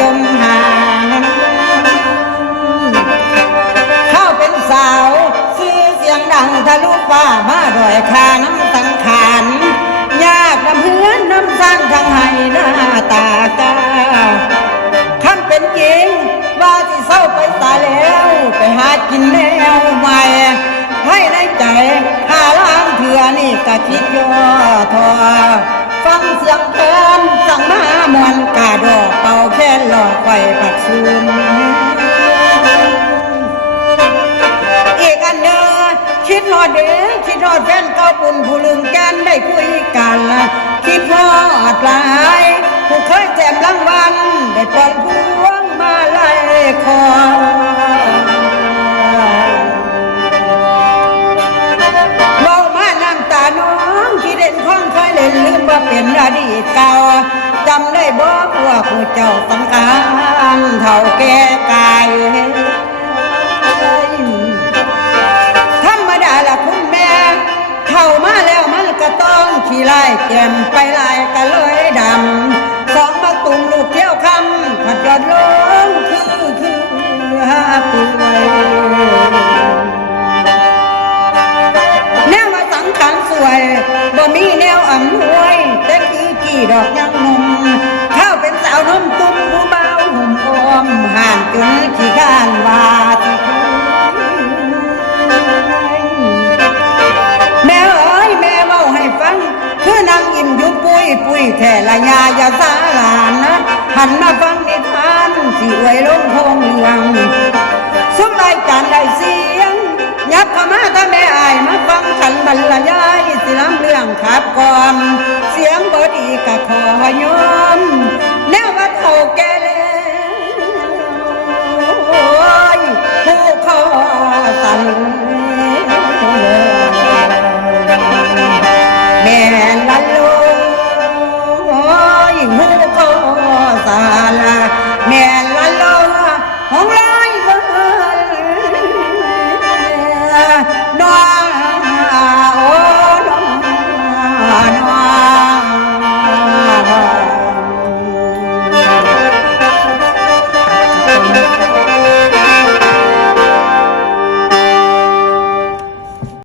จมหาเข้าเป็นสาวซื้อเสียงดังทะลุฟ้ามาด้อยคาน้ำสังขารยากน้ำเหือนน้ำสร้างทางให้หน้าตาตาคำเป็นจริงว่าที่เศร้าไปตายแล้วไปหากินแนวใหม่ให้ในใจหาล้างเถื่อนี่ก็คิดย่อทอฟังเสียงแคนสั่งมามวนกาดอกเป่าแค่นหลอกไฟปักซูมอีกอันเด้อคิดฮอดเด้อคิดฮอดแฟนเก่าปุ่นผู้ลืมแกนได้คุยกันคิดฮอดหลายผู้เคยแจมรางวัลได้ปล่อยพวงมาลัยคอเว้ามาน้ำตาน้องที่เด่นข้องเคยเล่นลืมว่าเป็นอดีตเก่าจำได้บ่พวกผู้เจ้าสังขารเท่าแก่กายธรรมดาละคุณแม่เข้ามาแล้วมันก็ต้องขี้ไล่แก่มไปไล่ก็เลยดำสองมาตุ่มลูกเที่ยวคำขัดยอดลงคือหาป่วยแนวมาสังขารสวยบ่มีแนวอำนวยแต่คือกี่ดอกยังนมเข้าเป็นสาวนมตุ้มผู้เบาหุ่มอมห่านจนขี้ข้านวาที่แม่เอ้ยแม่เว้าให้ฟังคือนางอิ่มอยู่ปุยแท่ละยาอย่าสาหลานนะหันมาฟังนิทานที่อวยลงคงเรืองสุขได้จานได้เสียงยับเข้ามาถ้าแม่อายมาฟังฉันบรรยายสิล้ำเรื่องขับกล่อมเสียงบดีกะขอยอมแนวว่า